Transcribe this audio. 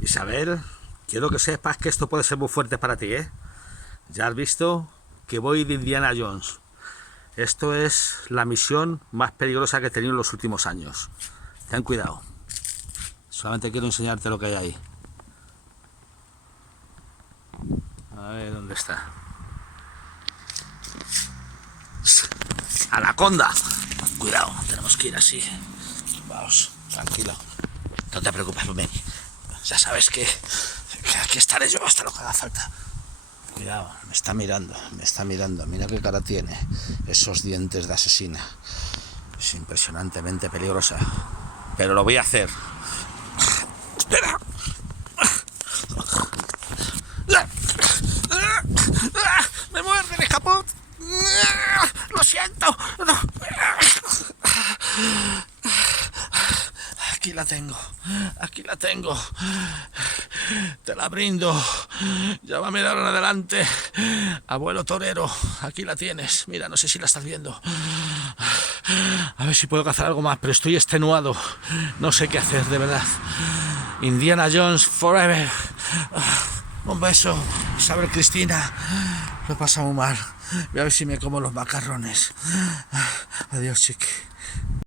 Isabel, quiero que sepas que esto puede ser muy fuerte para ti, ¿eh? Ya has visto que voy de Indiana Jones. Esto es la misión más peligrosa que he tenido en los últimos años. Ten cuidado. Solamente quiero enseñarte lo que hay ahí. A ver dónde está. ¡Anaconda! Cuidado, tenemos que ir así. Vamos, tranquilo. No te preocupes, ven. Ya sabes que aquí estaré yo hasta lo que haga falta. Cuidado, me está mirando. Mira qué cara tiene. Esos dientes de asesina. Es impresionantemente peligrosa. Pero lo voy a hacer. ¡Espera! ¡Me muerde el caput! ¡Lo siento! No. Aquí la tengo. Te la brindo. Llámame de ahora en adelante. Abuelo torero, aquí la tienes. Mira, no sé si la estás viendo. A ver si puedo cazar algo más, pero estoy extenuado. No sé qué hacer, de verdad. Indiana Jones forever. Un beso, Isabel Cristina. Lo he pasado muy mal. Voy a ver si me como los macarrones. Adiós, chiqui.